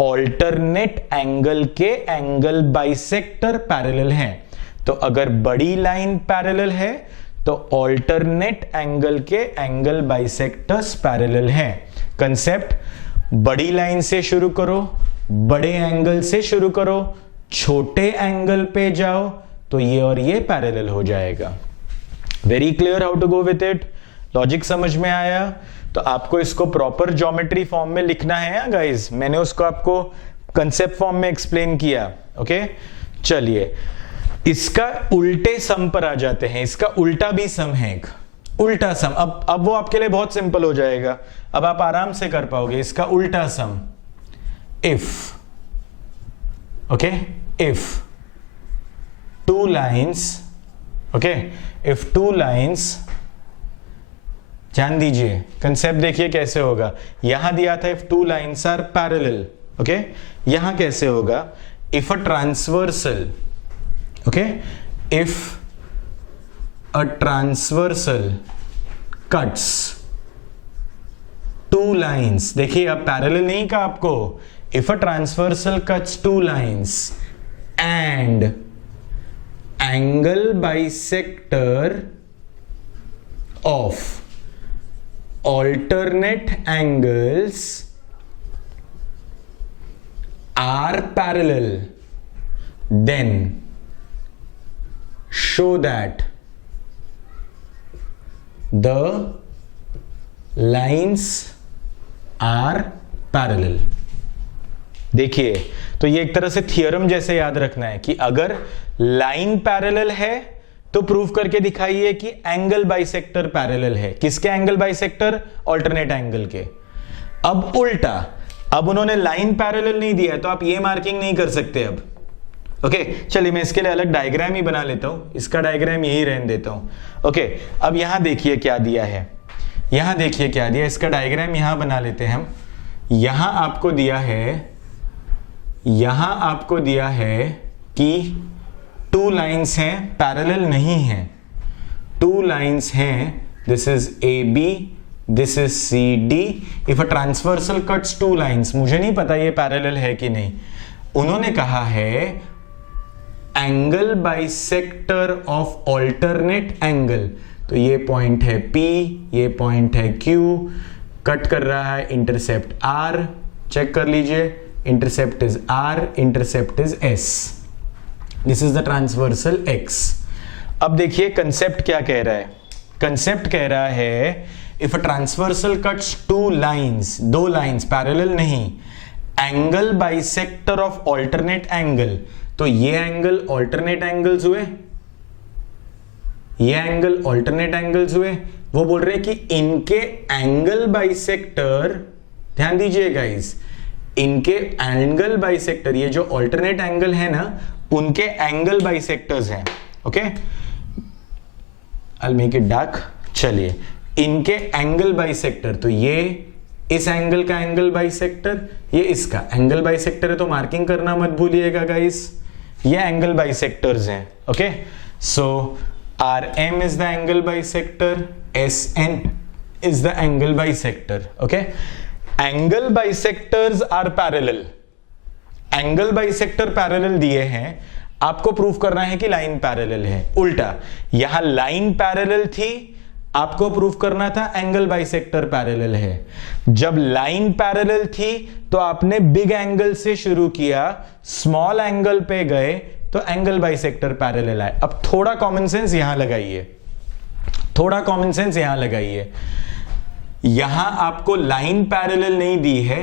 alternate angle के angle bisector parallel हैं. तो अगर बड़ी लाइन पैरेलल है तो ऑल्टरनेट एंगल के एंगल बाइसेक्टर्स पैरेलल हैं. कंसेप्ट, बड़ी लाइन से शुरू करो, बड़े एंगल से शुरू करो, छोटे एंगल पे जाओ तो ये और ये पैरेलल हो जाएगा. Very clear how to go with it. Logic समझ में आया? तो आपको इसको प्रॉपर ज्योमेट्री फॉर्म में लिखना है गाइस. मैंने उसको आपको कंसेप्ट फॉर्म में एक्सप्लेन किया. ओके, चलिए इसका उल्टे सम पर आ जाते हैं. इसका उल्टा भी सम है, एक उल्टा सम. अब वो आपके लिए बहुत सिंपल हो जाएगा, अब आप आराम से कर पाओगे. इसका उल्टा सम, if two lines, if two lines, ध्यान दीजिए कंसेप्ट देखिए कैसे होगा. यहां दिया था if two lines are parallel. Okay, यहां कैसे होगा? If a transversal, if a transversal cuts two lines. देखिए अब पैरेलल नहीं कहा आपको. If a transversal cuts two lines and angle bisector of alternate angles are parallel, then show that the lines are parallel. देखिए, तो ये एक तरह से थियरम जैसे याद रखना है कि अगर लाइन पैरेलल है तो प्रूफ करके दिखाइए कि एंगल बाइसेक्टर पैरेलल है. किसके एंगल बाइसेक्टर? अल्टरनेट एंगल के. अब उल्टा, अब उन्होंने लाइन पैरेलल नहीं दिया है तो आप ये मार्किंग नहीं कर सकते. अब ओके, चलिए मैं इसके लिए अलग डायग्राम ही बना लेता हूं. इसका डायग्राम यही रहने देता हूं. ओके, अब यहां देखिए क्या दिया है, यहां देखिए क्या दिया. इसका डायग्राम यहां बना लेते हैं हम. यहां आपको दिया है कि टू लाइन्स हैं, पैरेलल नहीं है. टू लाइन्स हैं, this is A B, this is C D. If a transversal cuts two lines, मुझे नहीं पता ये पैरेलल है कि नहीं. उन्होंने कहा है angle bisector of alternate angle, तो ये पॉइंट है P, ये पॉइंट है Q, कट कर रहा है इंटरसेप्ट R, चेक कर लीजिए, intercept is R, intercept is S, this is the transversal X। अब देखिए कंसेप्ट क्या कह रहा है, कंसेप्ट कह रहा है if a transversal cuts two lines, दो लाइंस पैरेलल नहीं, angle bisector of alternate angle, तो ये एंगल ऑल्टरनेट एंगल्स हुए, ये एंगल ऑल्टरनेट एंगल्स हुए, वो बोल रहे हैं कि इनके एंगल बाइसेक्टर, ध्यान दीजिए गाइस, इनके एंगल बाइसेक्टर, ये जो ऑल्टरनेट एंगल है ना, उनके एंगल बाइसेक्टर्स हैं, okay, I'll make it dark, चलिए, इनके एंगल बाइसेक्टर, तो ये इस एंगल का एंगल बाइसेक्टर, ये इसका एंगल बाइसेक्टर है, तो मार्किंग करना मत भूलिएगा गाइस, ये एंगल बाइसेक्टर्स हैं, okay, so RM is the angle bisector, SN is the angle bisector, okay, angle bisectors are parallel, angle bisector parallel दिए हैं, आपको प्रूफ करना है कि लाइन पैरेलल है, उल्टा यहां लाइन पैरेलल थी, आपको प्रूफ करना था एंगल बाइसेक्टर पैरेलल है, जब लाइन पैरेलल थी तो आपने बिग एंगल से शुरू किया, स्मॉल एंगल पे गए तो एंगल बाइसेक्टर पैरेलल आए। अब थोड़ा कॉमन सेंस यहां लगाइए, थोड़ा कॉमन सेंस यहां लगाइए, यहां आपको लाइन पैरेलल नहीं दी है,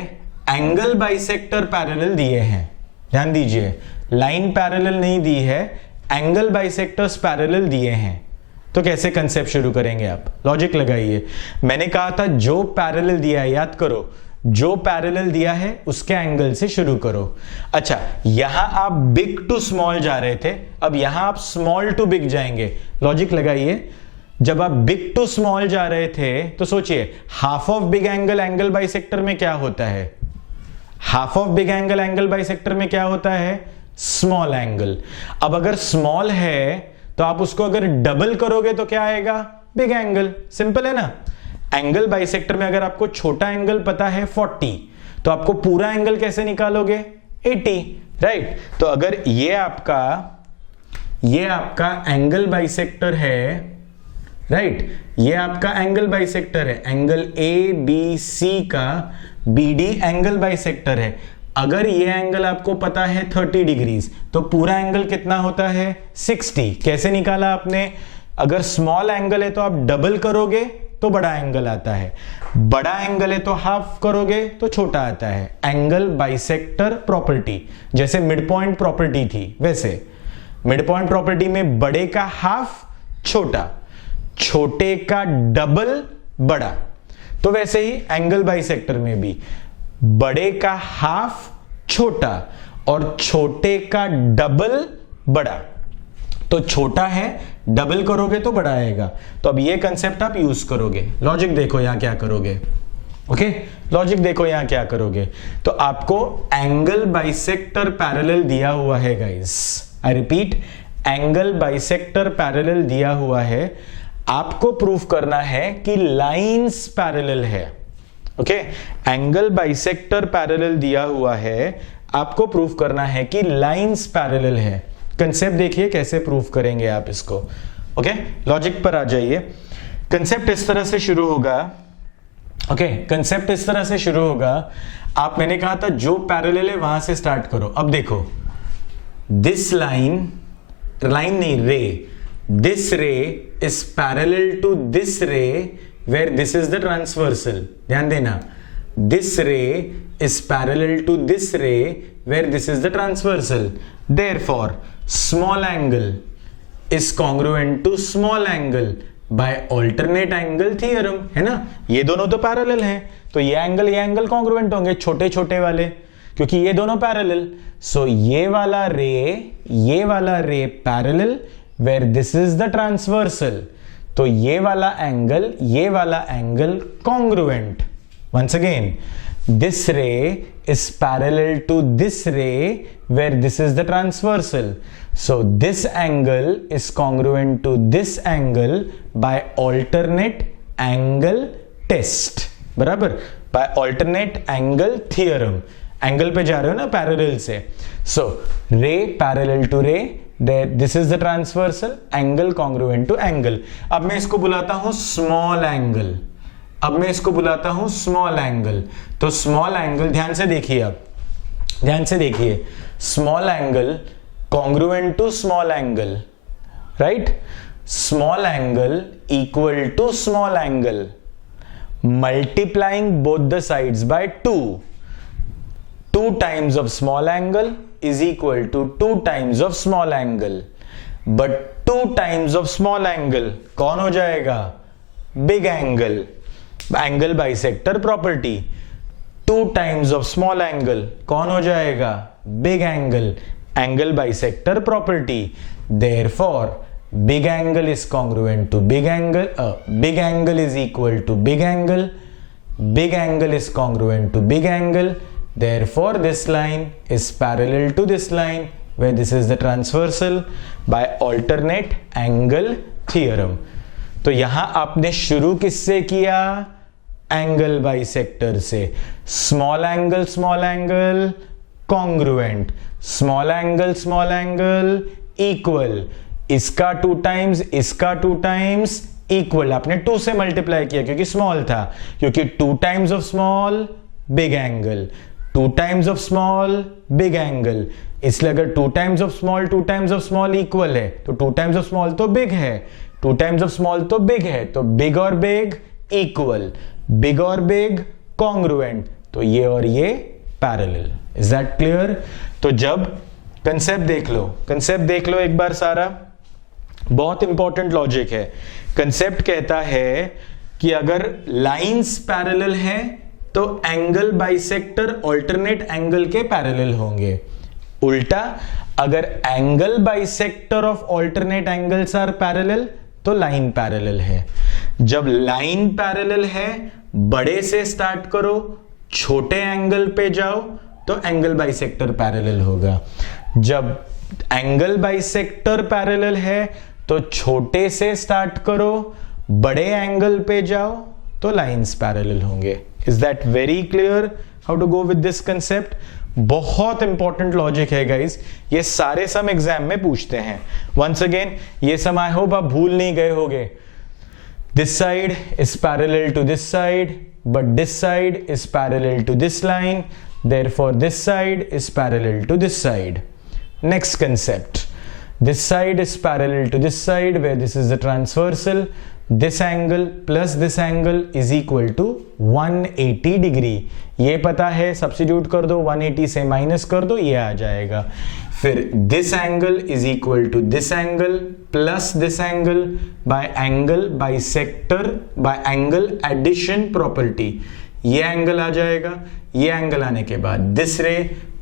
एंगल बाइसेक्टर पैरेलल दिए हैं, ध्यान दीजिए, लाइन पैरेलल नहीं दी है, एंगल बाइसेक्टर्स पैरेलल दिए हैं, तो कैसे कंसेप्ट शुरू करेंगे आप, लॉजिक लगाइए। मैंने कहा था जो पैरेलल दिया है, याद करो, जो पैरेलल दिया है उसके एंगल से शुरू करो। अच्छा, यहां आप बिग टू स्मॉल जा रहे थे, अब यहां आप स्मॉल टू बिग जाएंगे, लॉजिक लगाइए, जब आप बिग टू स्मॉल जा रहे थे तो सोचिए half of big angle angle bisector में क्या होता है, half of big angle angle bisector में क्या होता है, स्मॉल एंगल। अब अगर स्मॉल है तो आप उसको अगर डबल करोगे तो क्या आएगा, बिग एंगल, सिंपल है ना। एंगल बाइसेक्टर में अगर आपको छोटा एंगल पता है 40, तो आपको पूरा एंगल कैसे निकालोगे, 80, राइट। तो अगर ये आपका एंगल बाइसेक्टर है, राइट, ये आपका एंगल बाइसेक्टर है, एंगल ABC का BD एंगल बाइसेक्टर है, अगर ये एंगल आपको पता है 30 डिग्रीज, तो पूरा एंगल कितना होता है 60। कैसे निकाला आपने, अगर स्मॉल एंगल है तो आप डबल करोगे तो बड़ा एंगल आता है, बड़ा एंगल है तो हाफ करोगे तो छोटा आता है, एंगल बाइसेक्टर प्रॉपर्टी, जैसे मिड पॉइंट प्रॉपर्टी थी वैसे, मिड पॉइंट प्रॉपर्टी में बड़े का हाफ छोटा, छोटे का डबल बड़ा, तो वैसे ही एंगल बाइसेक्टर में भी बड़े का हाफ छोटा और छोटे का डबल बड़ा, तो छोटा है डबल करोगे तो बड़ा आएगा। तो अब ये कंसेप्ट आप यूज करोगे, लॉजिक देखो यहां क्या करोगे, ओके, लॉजिक देखो यहां क्या करोगे, तो आपको एंगल बाइसेक्टर पैरेलल दिया हुआ है guys, I repeat, angle bisector parallel दिया हुआ है, आपको प्रूफ करना है कि लाइंस पैरेलल है, ओके, एंगल बाइसेक्टर पैरेलल दिया हुआ है, आपको प्रूफ करना है कि लाइंस पैरेलल है। कंसेप्ट देखिए कैसे प्रूफ करेंगे आप इसको, ओके, लॉजिक पर आ जाइए। कंसेप्ट इस तरह से शुरू होगा, ओके, कंसेप्ट इस तरह से शुरू होगा, आप, मैंने कहा था जो पैरेलल है वहां से स्टार्ट करो। अब देखो, दिस लाइन, लाइन नहीं, रे, this ray is parallel to this रे where this is the transversal, ध्यान देना, this ray is parallel to this ray where this is the transversal, therefore small angle is congruent to small angle by alternate angle theorem, है ना, ये दोनों तो parallel हैं, तो ये एंगल कॉन्ग्रुएंट होंगे, छोटे छोटे वाले, क्योंकि ये दोनों पैरेलल, सो ये वाला ray parallel where this is the transversal, तो ये वाला angle congruent. Once again, this ray is parallel to this ray where this is the transversal, so this angle is congruent to this angle by alternate angle test, बराबर, by alternate angle theorem. Angle पे जा रहे हो ना parallel से, so ray parallel to ray, this is the transversal angle congruent to angle. अब मैं इसको बुलाता हूं स्मॉल एंगल. अब मैं इसको बुलाता हूं स्मॉल एंगल. तो स्मॉल एंगल, ध्यान से देखिए, अब ध्यान से देखिए, small angle congruent to small angle, right? Small angle equal to small angle multiplying both the sides by 2. 2 times of small angle is equal to 2 times of small angle. But 2 times of small angle कौन हो जाएगा? Big angle. Angle bisector property. 2 times of small angle कौन हो जाएगा? Big angle. Angle bisector property. Therefore big angle is congruent to big angle. Big angle is equal to big angle. Big angle is congruent to big angle. Therefore this line is parallel to this line, where this is the transversal, by alternate angle theorem. तो यहां आपने शुरू किससे किया? Angle bisector से. Small angle congruent, small angle equal, इसका 2 times, इसका 2 times equal. आपने 2 से मल्टीप्लाई किया क्योंकि स्मॉल था, क्योंकि 2 times of small big angle, 2 times of small big angle. इसलिए अगर 2 टाइम्स ऑफ स्मॉल इक्वल है तो 2 टाइम्स ऑफ स्मॉल तो बिग है, 2 टाइम्स ऑफ स्मॉल तो बिग है, तो बिग और बिग इक्वल, बिग और बिग कॉन्ग्रुएंट, तो ये और ये पैरेलल. Is that clear? तो जब कंसेप्ट देख लो एक बार सारा, बहुत इंपॉर्टेंट लॉजिक है. कंसेप्ट कहता है कि अगर लाइंस पैरेलल है तो एंगल बाइसेक्टर अल्टरनेट एंगल के पैरेलल होंगे. उल्टा, अगर angle bisector of alternate angles are parallel तो लाइन पैरेलल है. जब लाइन पैरेलल है, बड़े से स्टार्ट करो, छोटे एंगल पे जाओ तो एंगल बाइसेक्टर पैरेलल होगा. जब एंगल बाइसेक्टर पैरेलल है तो छोटे से स्टार्ट करो, बड़े एंगल पे जाओ तो लाइंस पैरेलल होंगे. Is that very clear how to go with this concept? बहुत इंपॉर्टेंट लॉजिक है गाइस, ये सारे सम एग्जाम में पूछते हैं. वंस अगेन, ये सम आई होप आप भूल नहीं गए होगे. This side is parallel to this side, but this side is parallel to this line, therefore this side is parallel to this side. Next concept, this side is parallel to this side, where this is the transversal. This angle plus this angle is equal to 180 degree. ये पता है, substitute कर दो, 180 से minus कर दो, ये आ जाएगा. फिर this angle is equal to this angle plus this angle by angle bisector by angle addition property. ये एंगल आ जाएगा. ये एंगल आने के बाद this ray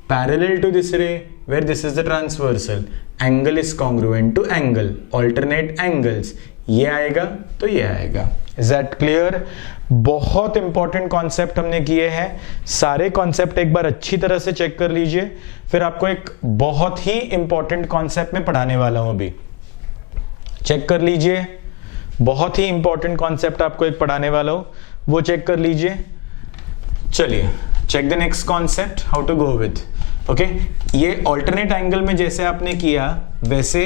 parallel to this ray, where this is the transversal, angle is congruent to angle, alternate angles, ये आएगा तो ये आएगा. Is that clear? बहुत इंपॉर्टेंट कॉन्सेप्ट हमने किए हैं. सारे कॉन्सेप्ट एक बार अच्छी तरह से चेक कर लीजिए, फिर आपको एक बहुत ही इंपॉर्टेंट कॉन्सेप्ट में पढ़ाने वाला हूं. अभी चेक कर लीजिए, बहुत ही इंपॉर्टेंट कॉन्सेप्ट आपको एक पढ़ाने वाला हूं, वो चेक कर लीजिए. चलिए, check the next concept, how to go with. Okay, ये अल्टरनेट एंगल में जैसे आपने किया वैसे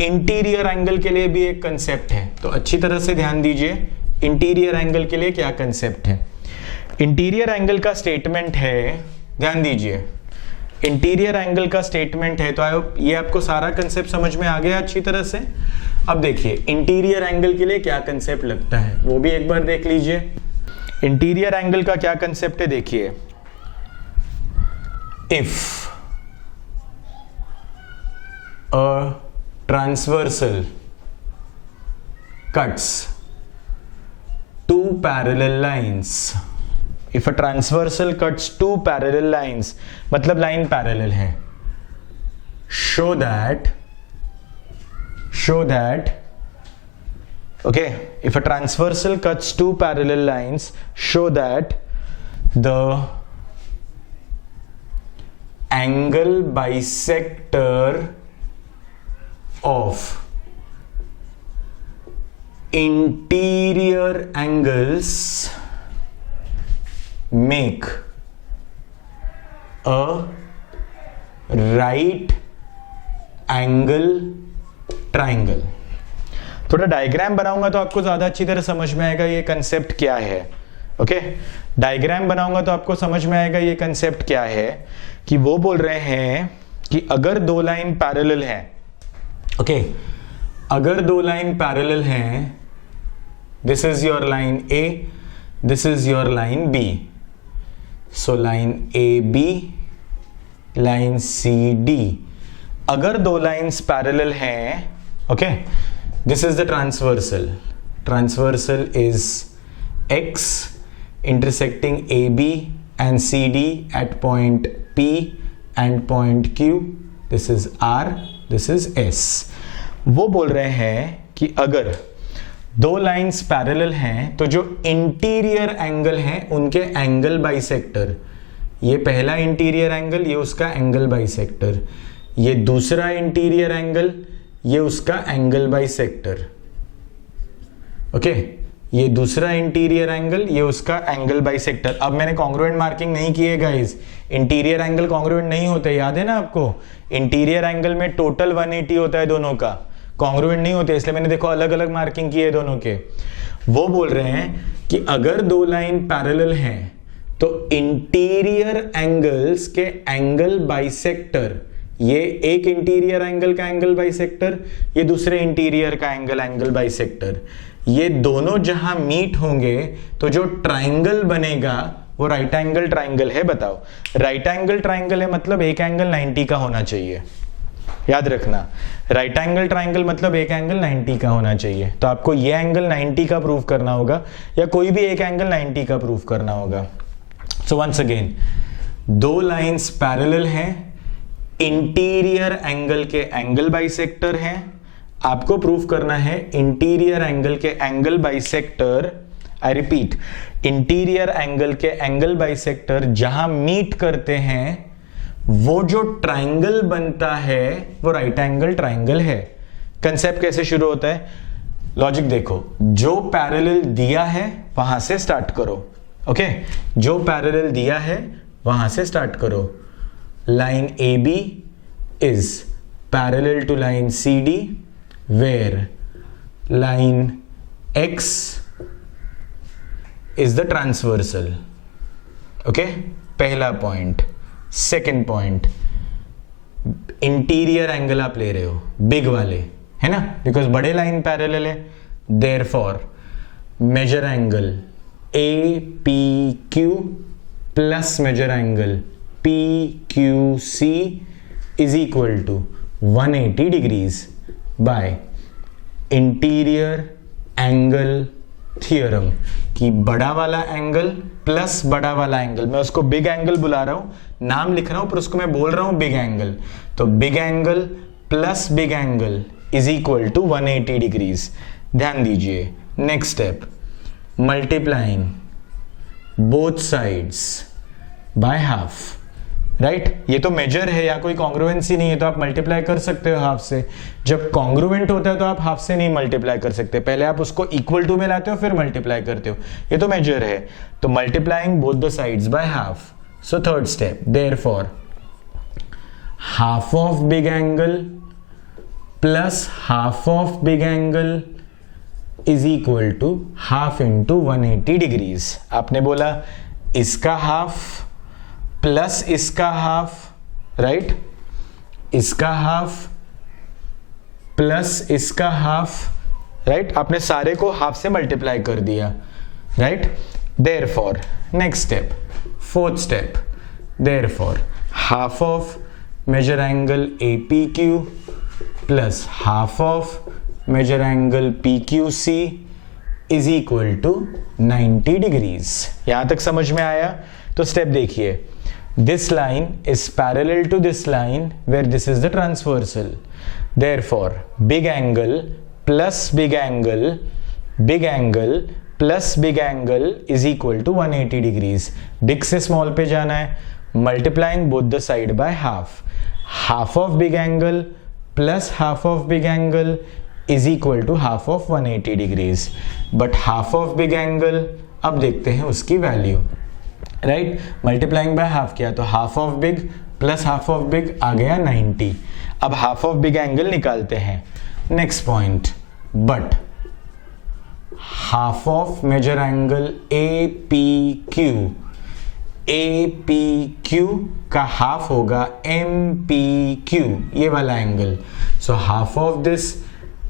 इंटीरियर एंगल के लिए भी एक कंसेप्ट है, तो अच्छी तरह से ध्यान दीजिए. इंटीरियर एंगल के लिए क्या कंसेप्ट है? इंटीरियर एंगल का स्टेटमेंट है, ध्यान दीजिए, इंटीरियर एंगल का स्टेटमेंट है. तो आई होप ये आपको सारा कंसेप्ट समझ में आ गया अच्छी तरह से. अब देखिए इंटीरियर एंगल के लिए क्या कंसेप्ट लगता है, वो भी एक बार देख लीजिए. इंटीरियर एंगल का क्या कंसेप्ट है, देखिए. If a transversal cuts two parallel lines, if a transversal cuts two parallel lines, मतलब लाइन पैरेलल है. Show that okay, if a transversal cuts two parallel lines, show that the angle bisector of interior angles make a right angle triangle. थोड़ा diagram बनाऊंगा तो आपको ज्यादा अच्छी तरह समझ में आएगा ये कंसेप्ट क्या है। ओके, डायग्राम बनाऊंगा तो आपको समझ में आएगा ये कंसेप्ट क्या है, कि वो बोल रहे हैं कि अगर दो लाइन पैरेलल हैं, ओके, अगर दो लाइन पैरेलल हैं, this is your line A, this is your line B, so line A B, line C D, अगर दो लाइंस पैरेलल हैं, okay, this is the transversal, transversal is x intersecting AB and CD at point P and point Q, this is R, this is S। वो बोल रहे हैं कि अगर दो लाइंस पैरेलल हैं तो जो इंटीरियर एंगल हैं उनके एंगल बाइसेक्टर, ये पहला इंटीरियर एंगल, ये उसका एंगल बाइसेक्टर, ये दूसरा इंटीरियर एंगल, ये उसका एंगल बाइसेक्टर, ओके, ये दूसरा इंटीरियर एंगल, ये उसका एंगल बाइसेक्टर। अब मैंने कॉन्ग्रुएंट मार्किंग नहीं की है गाइस, इंटीरियर एंगल कॉन्ग्रुएंट नहीं होते, याद है ना आपको, इंटीरियर एंगल में टोटल 180 होता है दोनों का, कॉन्ग्रुएंट नहीं होते, इसलिए मैंने देखो अलग अलग मार्किंग की है दोनों के। वो बोल रहे हैं कि अगर दो लाइन पैरेलल हैं तो इंटीरियर एंगल्स के एंगल बाइसेक्टर, ये एक इंटीरियर एंगल का एंगल बाइसेक्टर, ये दूसरे इंटीरियर का एंगल बाइसेक्टर, ये दोनों जहां मीट होंगे तो जो ट्राइंगल बनेगा वो राइट एंगल ट्राइंगल है। बताओ, राइट एंगल ट्राइंगल है मतलब एक एंगल 90 का होना चाहिए, याद रखना, राइट एंगल ट्राइंगल मतलब एक एंगल 90 का होना चाहिए। तो आपको ये एंगल 90 का प्रूव करना होगा या कोई भी एक एंगल 90 का प्रूव करना होगा। सो वंस अगेन, दो लाइंस पैरेलल हैं, इंटीरियर एंगल के एंगल बाइसेक्टर हैं, आपको प्रूफ करना है इंटीरियर एंगल के angle bisector, I repeat, interior angle के एंगल बाइसेक्टर जहां मीट करते हैं वो जो ट्राइंगल बनता है वो राइट एंगल ट्राइंगल है। कंसेप्ट कैसे शुरू होता है, लॉजिक देखो, जो पैरेलल दिया है वहां से स्टार्ट करो, ओके, जो पैरेलल दिया है वहां से स्टार्ट करो। Line A B is parallel to line C D where line X is the transversal, okay, पहला point. Second point, interior angle आप ले रहे हो बिग वाले, है ना, बिकॉज बड़े लाइन पैरेलल है, therefore major angle A P Q plus major angle P Q C is equal to 180 degrees by interior angle theorem, कि बड़ा वाला एंगल प्लस बड़ा वाला एंगल, मैं उसको बिग एंगल बुला रहा हूं, नाम लिख रहा हूं पर उसको मैं बोल रहा हूं बिग एंगल, तो big angle plus big angle is equal to 180 degrees. ध्यान दीजिए, next step, multiplying both sides by half, right, ये तो मेजर है या कोई कॉन्ग्रुएंसी नहीं है तो आप मल्टीप्लाई कर सकते हो हाफ से। जब कॉन्ग्रुएंट होता है तो आप हाफ से नहीं मल्टीप्लाई कर सकते, पहले आप उसको इक्वल टू में लाते हो फिर मल्टीप्लाई करते हो, ये तो मेजर है, तो multiplying both the sides by half. So third step, therefore half of big angle plus half of big angle is equal to half into 180 degrees. आपने बोला इसका हाफ प्लस इसका हाफ, राइट, इसका हाफ प्लस इसका half, right, आपने सारे को half से मल्टीप्लाई कर दिया, right. Therefore next step, fourth step, therefore half of major angle A P Q plus half of major angle P Q C is equal to 90 degrees. यहां तक समझ में आया? तो स्टेप देखिए, this line is parallel to this line where this is the transversal, therefore big angle plus big angle plus big angle is equal to 180 degrees। big से small पे जाना है, multiplying both the side by half, half of big angle plus half of big angle is equal to half of 180 degrees, but half of big angle अब देखते हैं उसकी value, right, multiplying by half किया तो half of big plus half of big आ गया 90। अब half of big angle निकालते हैं. Next point, but half of major angle A P Q, A P Q का हाफ होगा एम पी क्यू, ये वाला angle. So half of this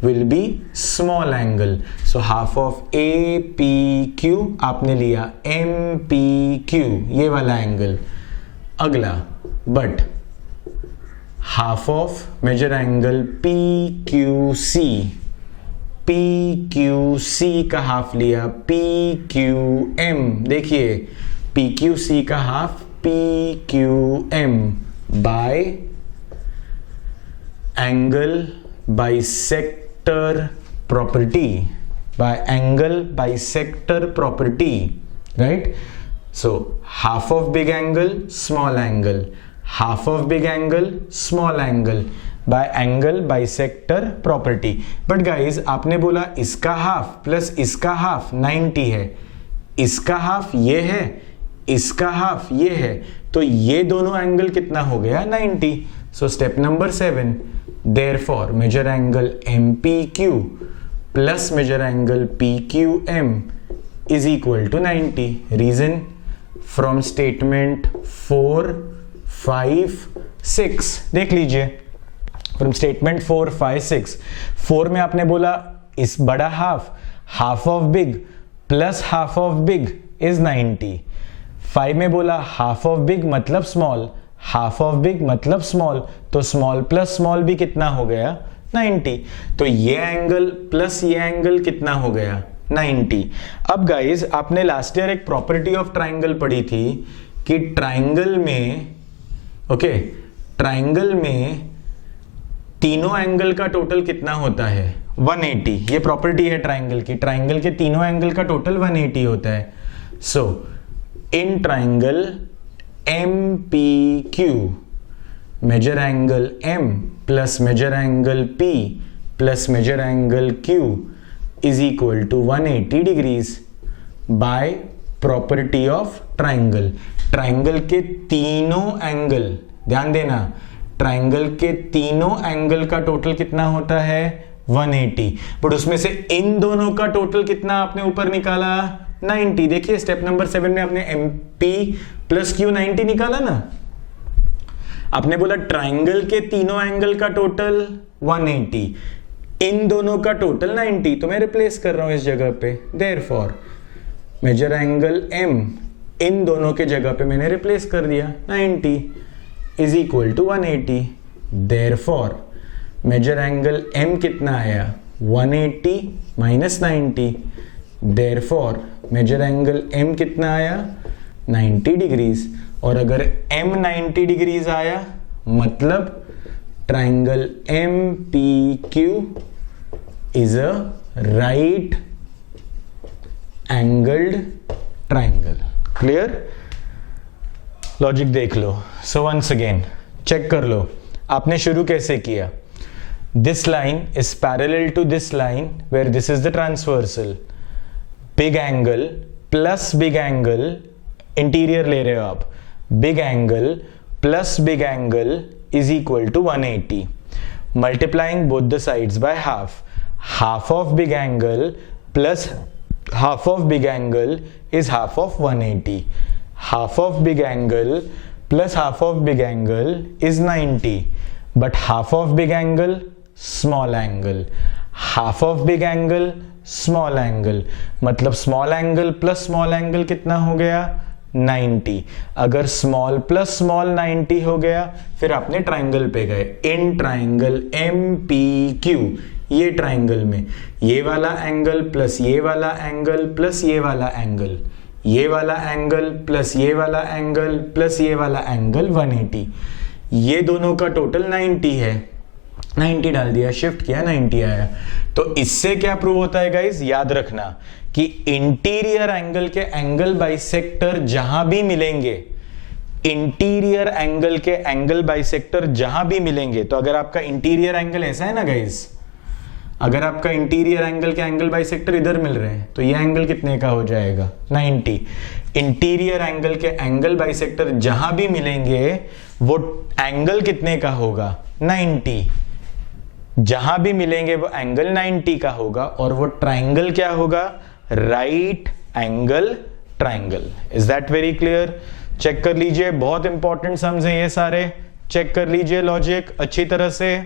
will be small angle. So half of A P Q आपने लिया M P Q, ये वाला angle. अगला, but half of major angle P Q C, P Q C का half लिया P Q M. देखिए P Q C का half P Q M by angle bisector property, by angle bisector property, right. So half of big angle small angle, half of big angle small angle by angle bisector property. But guys आपने बोला इसका half plus इसका half 90 है, इसका half ये है, इसका half ये है, तो ये दोनों एंगल कितना हो गया 90. So step number 7, therefore major angle M P Q plus major angle P Q M is equal to 90. Reason from statement 4, 5, 6. देख लीजिए फ्रॉम स्टेटमेंट 4, 5, 6. 4 में आपने बोला इस बड़ा half, half of big plus half of big is 90. 5 में बोला half of big मतलब स्मॉल, हाफ ऑफ बिग मतलब स्मॉल, तो स्मॉल प्लस स्मॉल भी कितना हो गया 90. तो ये एंगल प्लस ये एंगल कितना हो गया 90. अब गाइज आपने लास्ट ईयर एक प्रॉपर्टी ऑफ ट्राइंगल पढ़ी थी कि ट्राइंगल में, ओके, ट्राइंगल में तीनों एंगल का टोटल कितना होता है 180. ये प्रॉपर्टी है ट्राइंगल की, ट्राइंगल के तीनों एंगल का टोटल 180 होता है. So in triangle M P Q major angle m plus major angle p plus major angle q is equal to 180 degrees by property of triangle. Triangle के तीनों angle, ध्यान देना, ट्राइंगल के तीनों एंगल का टोटल कितना होता है 180. बट उसमें से इन दोनों का टोटल कितना आपने ऊपर निकाला 90. देखिए स्टेप नंबर 7 में आपने MP प्लस Q 90 निकाला ना. आपने बोला ट्राइंगल के तीनों एंगल का टोटल 180, इन दोनों का टोटल 90, तो मैं रिप्लेस कर रहा हूं इस जगह पे. देयरफॉर मेजर एंगल M इन दोनों के जगह पे मैंने रिप्लेस कर दिया 90 is equal to 180. Therefore major angle M कितना आया 180 minus 90. Therefore major angle M कितना आया 90 डिग्रीज. और अगर M 90 डिग्रीज आया मतलब triangle MPQ is a right angled triangle. Clear? Logic देख लो. सो वंस अगेन चेक कर लो आपने शुरू कैसे किया. This line is parallel to this line where this is the transversal. Big angle plus big angle, interior ले रहे हो आप, big angle plus big angle is equal to 180. Multiplying both the sides by half. Half of big angle plus half of big angle is half of 180. Half of big angle plus half of big angle is 90. But half of big angle, small angle. Half of big angle, small angle. मतलब small angle plus small angle कितना हो गया 90. अगर small plus small 90 हो गया फिर आपने triangle पे गए. इन ट्राइंगल MPQ, ये ट्राइंगल में ये वाला एंगल प्लस ये वाला एंगल प्लस ये वाला एंगल, ये वाला एंगल प्लस ये वाला एंगल प्लस ये वाला एंगल 180, ये दोनों का टोटल 90 है. 90 डाल दिया, शिफ्ट किया, 90 आया. तो इससे क्या प्रूव होता है गाइज, याद रखना कि इंटीरियर एंगल के एंगल बाइसेक्टर जहां भी मिलेंगे, इंटीरियर एंगल के एंगल बाइसेक्टर जहां भी मिलेंगे, तो अगर आपका इंटीरियर एंगल ऐसा है ना गाइज, अगर आपका इंटीरियर एंगल के एंगल बाइसेक्टर इधर मिल रहे हैं तो ये एंगल कितने का हो जाएगा 90। इंटीरियर एंगल के एंगल बाइसेक्टर जहां भी मिलेंगे वो एंगल कितने का होगा 90। जहां भी मिलेंगे वो एंगल 90 का होगा और वो ट्राइंगल क्या होगा right angle triangle. Is that very clear? Check कर लीजिए, बहुत इंपॉर्टेंट सम्स हैं ये सारे, चेक कर लीजिए लॉजिक अच्छी तरह से।